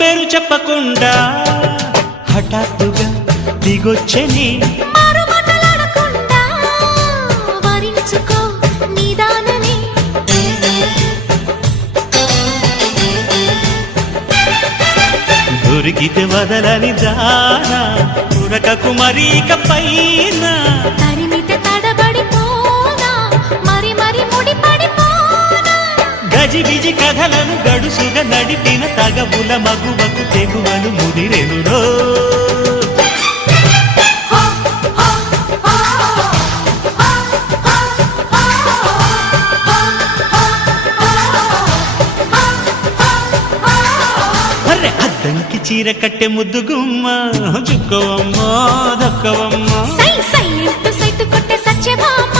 పేరు చెప్పకుండా హఠాత్తుగా దిగొచ్చని దొరికితే వదలని జానా ఉరకకు మరీక పైన తరిమితే తడబడిపోనా మరి మరి ముడిపడిపోనా గజిబిజి కథలను గడుసుగా నడిపిన తగవుల మగువకు తెగువలు ముదిరెనురో అద్దంకి చీర కట్టె ముద్దుగుమ్మ చుక్కవమ్మ దక్కవమ్మ సై సై సైటు కొట్టే సత్యభామ